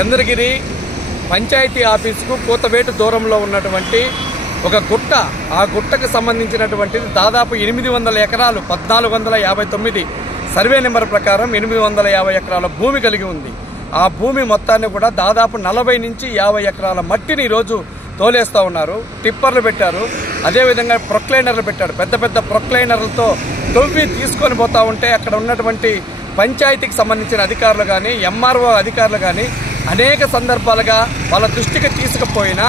చంద్రగిరి పంచాయతీ ఆఫీసుకు కూతవేటు దూరంలో ఉన్నటువంటి ఒక గుట్ట, ఆ గుట్టకు సంబంధించినటువంటిది దాదాపు 800 ఎకరాలు 1459 సర్వే నెంబర్ ప్రకారం 850 ఎకరాల భూమి కలిగి ఉంది. ఆ భూమి మొత్తాన్ని కూడా దాదాపు 40 నుంచి 50 ఎకరాల మట్టిని ఈరోజు తోలేస్తూ ఉన్నారు. టిప్పర్లు పెట్టారు, అదేవిధంగా ప్రొక్లైనర్లు పెట్టారు. పెద్ద పెద్ద ప్రొక్లైనర్లతో తవ్వి తీసుకొని పోతూ ఉంటే అక్కడ ఉన్నటువంటి పంచాయతీకి సంబంధించిన అధికారులు కానీ ఎంఆర్ఓ అధికారులు కానీ అనేక సందర్భాలుగా వాళ్ళ దృష్టికి తీసుకుపోయినా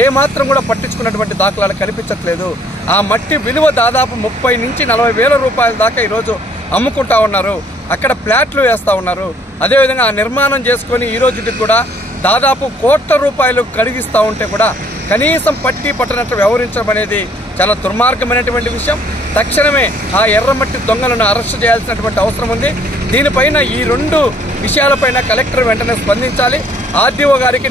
ఏమాత్రం కూడా పట్టించుకున్నటువంటి దాఖలాలు కనిపించట్లేదు. ఆ మట్టి విలువ దాదాపు 30 నుంచి 40 వేల రూపాయల దాకా ఈరోజు అమ్ముకుంటా ఉన్నారు. అక్కడ ప్లాట్లు వేస్తూ ఉన్నారు. అదేవిధంగా ఆ నిర్మాణం చేసుకొని ఈ రోజుకి కూడా దాదాపు కోట్ల రూపాయలు కడిగిస్తూ ఉంటే కూడా కనీసం పట్టి పట్టనట్లు వ్యవహరించడం అనేది చాలా దుర్మార్గమైనటువంటి విషయం. తక్షణమే ఆ ఎర్రమట్టి దొంగలను అరెస్టు చేయాల్సినటువంటి అవసరం ఉంది. దీనిపైన ఈ 2 విషయాలపైన కలెక్టర్ వెంటనే స్పందించాలి. ఆర్డీఓ గారికి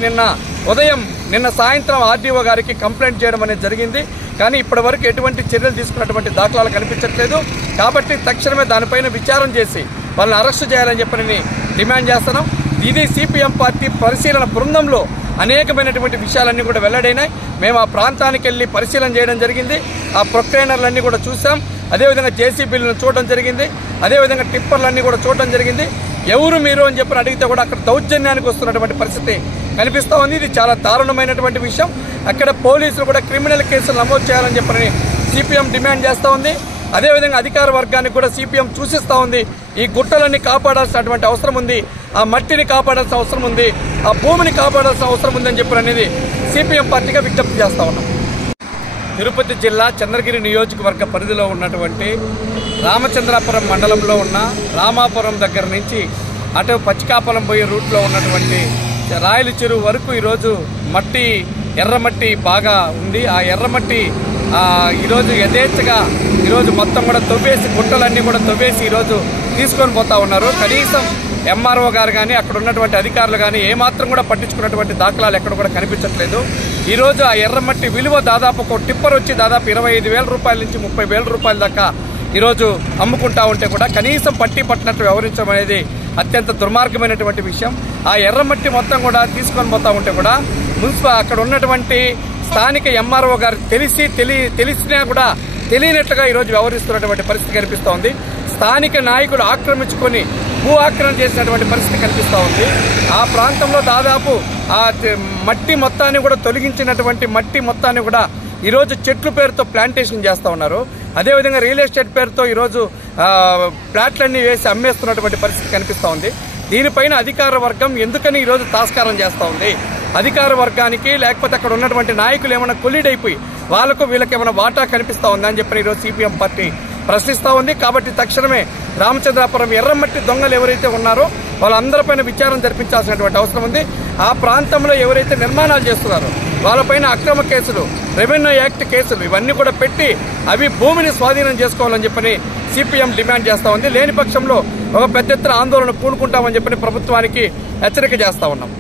నిన్న సాయంత్రం ఆర్డీఓ గారికి కంప్లైంట్ చేయడం అనేది జరిగింది. కానీ ఇప్పటి వరకు ఎటువంటి చర్యలు తీసుకున్నటువంటి దాఖలాలు కనిపించట్లేదు. కాబట్టి తక్షణమే దానిపైన విచారం చేసి వాళ్ళని అరెస్టు చేయాలని చెప్పి డిమాండ్ చేస్తున్నాం. ఇది సిపిఎం పార్టీ పరిశీలన బృందంలో అనేకమైనటువంటి విషయాలన్నీ కూడా వెల్లడైనాయి. మేము ఆ ప్రాంతానికి వెళ్ళి పరిశీలన చేయడం జరిగింది. ఆ ప్రొక్లైనర్లన్నీ కూడా చూసాం. అదేవిధంగా జేసీబీలను చూడడం జరిగింది. అదేవిధంగా టిప్పర్లన్నీ కూడా చూడడం జరిగింది. ఎవరు మీరు అని చెప్పి అడిగితే కూడా అక్కడ దౌర్జన్యానికి వస్తున్నటువంటి పరిస్థితి కనిపిస్తూ ఉంది. ఇది చాలా దారుణమైనటువంటి విషయం. అక్కడ పోలీసులు కూడా క్రిమినల్ కేసులు నమోదు చేయాలని చెప్పని సిపిఎం డిమాండ్ చేస్తూ ఉంది. అదేవిధంగా అధికార వర్గానికి కూడా సిపిఎం సూచిస్తూ ఉంది. ఈ గుట్టలన్నీ కాపాడాల్సినటువంటి అవసరం ఉంది, ఆ మట్టిని కాపాడాల్సిన అవసరం ఉంది, ఆ భూమిని కాపాడాల్సిన అవసరం ఉందని చెప్పి అనేది సిపిఎం పార్టీగా విజ్ఞప్తి చేస్తూ ఉన్నాం. తిరుపతి జిల్లా చంద్రగిరి నియోజకవర్గ పరిధిలో ఉన్నటువంటి రామచంద్రాపురం మండలంలో ఉన్న రామాపురం దగ్గర నుంచి అటు పచ్చికాపలం పోయే రూట్లో ఉన్నటువంటి రాయల చెరువు వరకు ఈరోజు ఎర్రమట్టి బాగా ఉంది. ఆ ఎర్రమట్టి ఈరోజు యథేచ్ఛగా ఈరోజు మొత్తం కూడా తవ్వేసి గుట్టలన్నీ కూడా తవ్వేసి ఈరోజు తీసుకొని పోతా ఉన్నారు. కనీసం ఎంఆర్ఓ గారు కానీ అక్కడ ఉన్నటువంటి అధికారులు కానీ ఏమాత్రం కూడా పట్టించుకున్నటువంటి దాఖలాలు ఎక్కడ కూడా కనిపించట్లేదు. ఈరోజు ఆ ఎర్రమట్టి విలువ దాదాపు ఒక టిప్పర్ వచ్చి దాదాపు 25,000 రూపాయల నుంచి 30,000 రూపాయల దాకా ఈరోజు అమ్ముకుంటా ఉంటే కూడా కనీసం పట్టినట్టు వ్యవహరించడం అనేది అత్యంత దుర్మార్గమైనటువంటి విషయం. ఆ ఎర్రమట్టి మొత్తం కూడా తీసుకొని పోతా ఉంటే కూడా అక్కడ ఉన్నటువంటి స్థానిక ఎంఆర్ఓ గారు తెలిసినా కూడా తెలియనట్లుగా ఈరోజు వ్యవహరిస్తున్నటువంటి పరిస్థితి కనిపిస్తూ ఉంది. స్థానిక నాయకులు ఆక్రమించుకొని భూ ఆక్రమణ చేసినటువంటి పరిస్థితి కనిపిస్తూ ఉంది. ఆ ప్రాంతంలో దాదాపు ఆ మట్టి మొత్తాన్ని కూడా తొలగించినటువంటి మట్టి మొత్తాన్ని కూడా ఈరోజు చెట్లు పేరుతో ప్లాంటేషన్ చేస్తూ ఉన్నారు. అదేవిధంగా రియల్ ఎస్టేట్ పేరుతో ఈరోజు ప్లాట్లన్నీ వేసి అమ్మేస్తున్నటువంటి పరిస్థితి కనిపిస్తూ ఉంది. దీనిపైన అధికార వర్గం ఎందుకని ఈరోజు తాస్కారం చేస్తూ ఉంది? అధికార వర్గానికి లేకపోతే అక్కడ ఉన్నటువంటి నాయకులు ఏమైనా కొలీడ్ అయిపోయి వీళ్ళకి ఏమైనా వాటా కనిపిస్తూ ఉందా అని చెప్పి ఈరోజు సిపిఎం పార్టీ ప్రశ్నిస్తూ ఉంది. కాబట్టి తక్షణమే రామచంద్రాపురం ఎర్రమట్టి దొంగలు ఎవరైతే ఉన్నారో వాళ్ళందరిపైన విచారణ జరిపించాల్సినటువంటి అవసరం ఉంది. ఆ ప్రాంతంలో ఎవరైతే నిర్మాణాలు చేస్తున్నారో వాళ్ళపైన అక్రమ కేసులు, రెవెన్యూ యాక్ట్ కేసులు ఇవన్నీ కూడా పెట్టి అవి భూమిని స్వాధీనం చేసుకోవాలని చెప్పని సిపిఎం డిమాండ్ చేస్తూ ఉంది. లేని పక్షంలో ఒక పెద్ద ఎత్తున ఆందోళన పూనుకుంటామని చెప్పని ప్రభుత్వానికి హెచ్చరిక చేస్తూ ఉన్నాం.